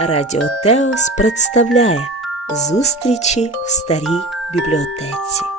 Радіо Теос представляє зустрічі в старій бібліотеці.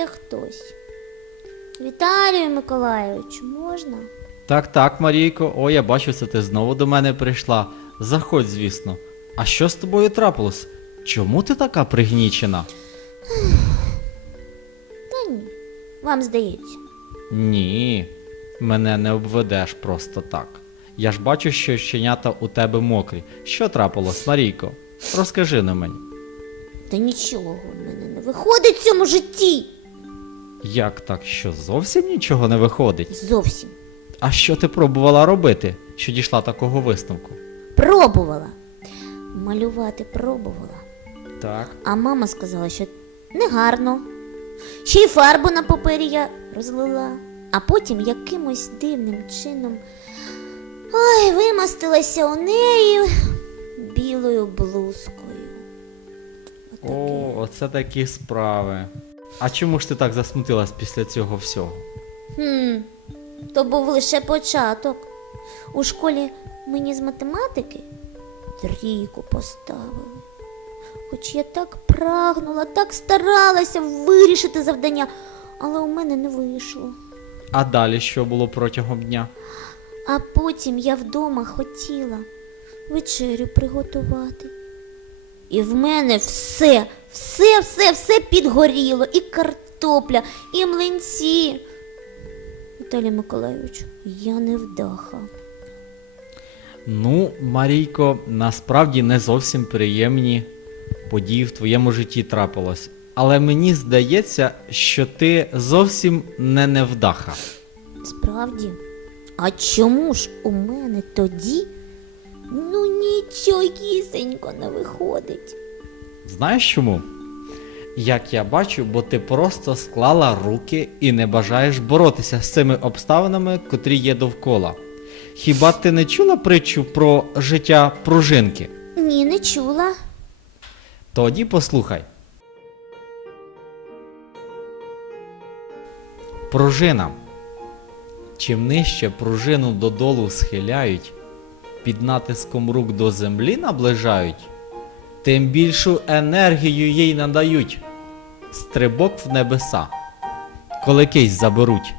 Є хтось. Віталію Миколайовичу, можна? Так, так, Марійко, о, я бачу, це ти знову до мене прийшла. Заходь, звісно. А що з тобою трапилось? Чому ти така пригнічена? Та ні. Вам здається. Ні, мене не обведеш просто так. Я ж бачу, що щенята у тебе мокрі. Що трапилось, Марійко? Розкажи на мені. Та нічого в мене не виходить в цьому житті. Як так, що зовсім нічого не виходить? Зовсім. А що ти пробувала робити, що дійшла такого висновку? Пробувала. Малювати пробувала. Так. А мама сказала, що негарно. Ще й фарбу на папері я розлила, а потім якимось дивним чином ой, вимастилася у неї білою блузкою. О, оце такі справи. А чому ж ти так засмутилась після цього всього? Хм, то був лише початок. У школі мені з математики трійку поставили. Хоч я так прагнула, так старалася вирішити завдання, але у мене не вийшло. А далі що було протягом дня? А потім я вдома хотіла вечерю приготувати. І в мене все, все, все, все підгоріло. І картопля, і млинці. Віталій Миколайович, я не вдаха. Ну, Марійко, насправді не зовсім приємні події в твоєму житті трапилось. Але мені здається, що ти зовсім не невдаха. Справді. А чому ж у мене тоді ну нічогісенько не виходить? Знаєш чому? Як я бачу, бо ти просто склала руки і не бажаєш боротися з цими обставинами, котрі є довкола. Хіба ти не чула притчу про життя пружинки? Ні, не чула. Тоді послухай. Пружина. Чим нижче пружину додолу схиляють, під натиском рук до землі наближають, тим більшу енергію їй надають. Стрибок в небеса. Коли заберуть.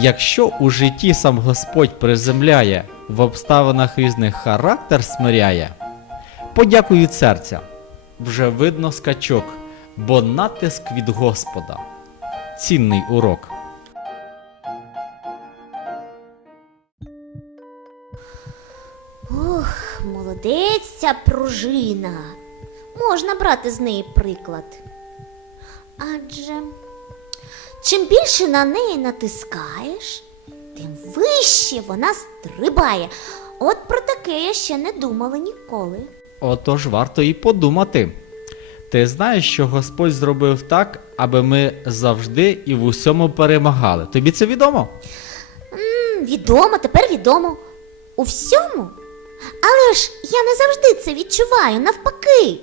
Якщо у житті сам Господь приземляє, в обставинах різних характер смиряє, подякуй від серця. Вже видно скачок, бо натиск від Господа. Цінний урок. Молодець ця пружина. Можна брати з неї приклад. Адже чим більше на неї натискаєш, тим вище вона стрибає. От про таке я ще не думала ніколи. Отож варто і подумати. Ти знаєш, що Господь зробив так, аби ми завжди і в усьому перемагали. Тобі це відомо? М, Відомо, тепер відомо. У всьому. Але ж я не завжди це відчуваю, навпаки.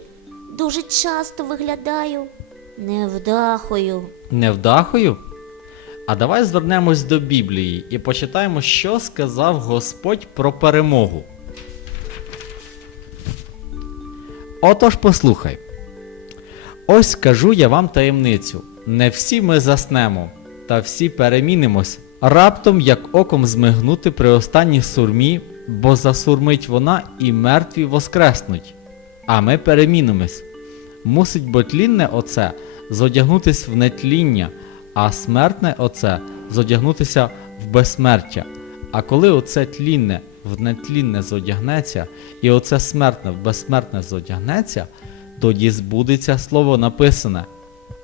Дуже часто виглядаю невдахою. Невдахою? А давай звернемось до Біблії і почитаємо, що сказав Господь про перемогу. Отож послухай. Ось скажу я вам таємницю: не всі ми заснемо, та всі перемінимось, раптом як оком змигнути при останній сурмі, бо засурмить вона і мертві воскреснуть. А ми перемінимось. Мусить бо тлінне оце зодягнутись в нетління, а смертне оце зодягнутися в безсмертя. А коли оце тлінне в нетлінне зодягнеться, і оце смертне в безсмертне зодягнеться, тоді збудеться слово написане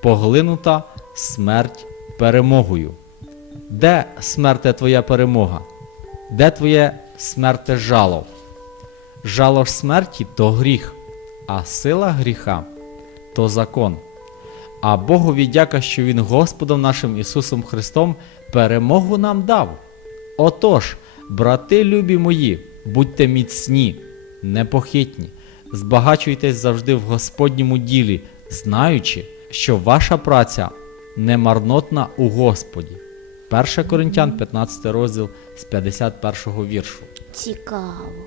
поглинута смерть перемогою. Де смерте твоя перемога? Де твоє смерте жало? Жало ж смерті то гріх, а сила гріха то закон. А Богові дяка, що Він Господом нашим Ісусом Христом перемогу нам дав. Отож, брати любі мої, будьте міцні, непохитні, збагачуйтесь завжди в Господньому ділі, знаючи, що ваша праця не марнотна у Господі. 1 Коринтян, 15 розділ з 51-го віршу. Цікаво.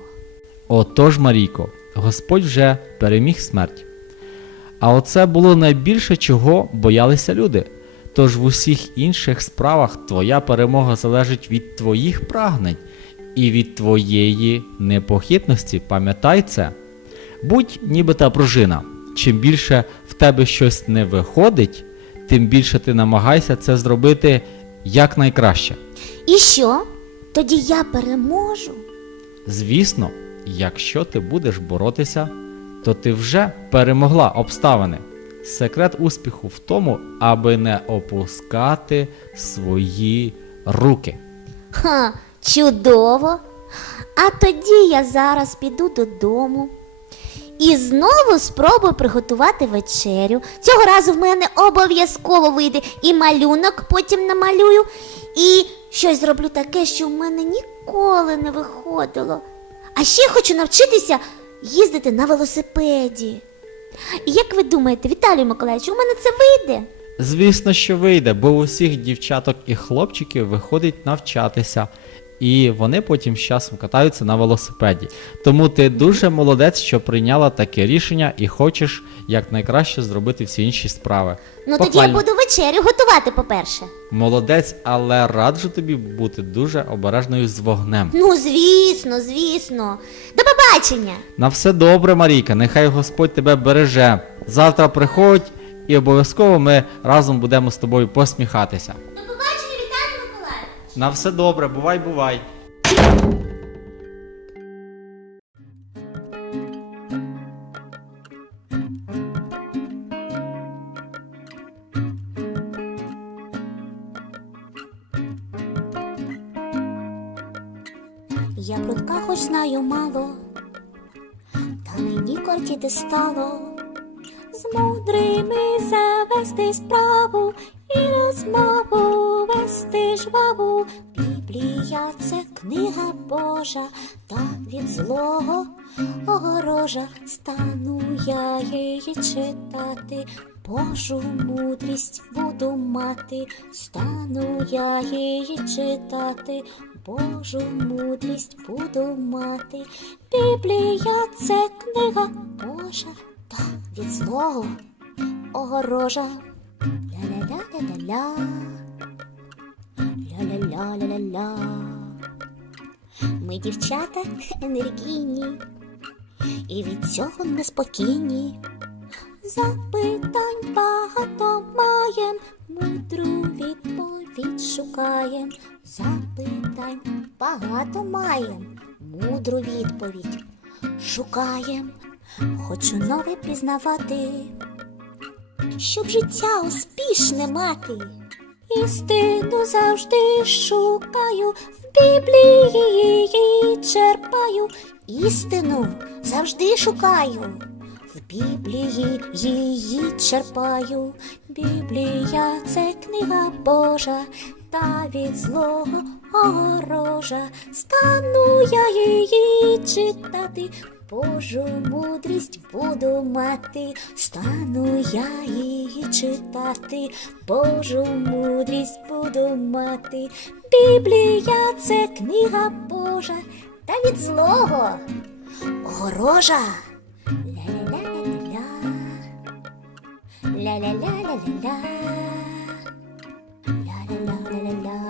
Отож, Марійко, Господь вже переміг смерть. А оце було найбільше, чого боялися люди. Тож в усіх інших справах твоя перемога залежить від твоїх прагнень і від твоєї непохитності. Пам'ятай це. Будь ніби та пружина. Чим більше в тебе щось не виходить, тим більше ти намагайся це зробити якнайкраще. І що? Тоді я переможу. Звісно, якщо ти будеш боротися, то ти вже перемогла обставини. Секрет успіху в тому, аби не опускати свої руки. Ха, чудово. А тоді я зараз піду додому і знову спробую приготувати вечерю. Цього разу в мене обов'язково вийде і малюнок потім намалюю, і щось зроблю таке, що в мене ніколи не виходило. А ще хочу навчитися їздити на велосипеді. Як ви думаєте, Віталій Миколаївич, у мене це вийде? Звісно, що вийде, бо у усіх дівчаток і хлопчиків виходить навчатися, і вони потім з часом катаються на велосипеді. Тому ти дуже молодець, що прийняла таке рішення і хочеш якнайкраще зробити всі інші справи. Ну тоді я Похвально. буду вечерю готувати, по-перше. Молодець, але раджу тобі бути дуже обережною з вогнем. Ну, звісно, звісно. До побачення. На все добре, Марійка, нехай Господь тебе береже. Завтра приходь і обов'язково ми разом будемо з тобою посміхатися. На все добре, бувай, бувай. Я прудка хоч знаю мало, та мені кортіти стало. З мудрими завести справу і розмову жваву. Біблія це книга Божа, та від злого огорожа стану я її читати. Божу мудрість буду мати, стану я її читати, Божу мудрість буду мати. Біблія це книга Божа, та від злого огорожа. Ля-ля-ля-ля-ля-ля. Ля-ля-ля-ля-ля-ля. Ми дівчата енергійні і від цього неспокійні. Запитань багато маєм, мудру відповідь шукаєм. Запитань багато маєм, мудру відповідь шукаєм. Хочу нове пізнавати, щоб життя успішне мати. Істину завжди шукаю, в Біблії її черпаю. Істину завжди шукаю. В Біблії її черпаю. Біблія це книга Божа, та від злого огорожа. Стану я її читати. Божу мудрість буду мати, стану я її читати, Божу мудрість буду мати. Біблія це книга Божа, та від злого огорожа. Ля-ля-ля-ля-ля. Ля-ля-ля-ля-ля-ля. Ля-ля-ля-ля-ля.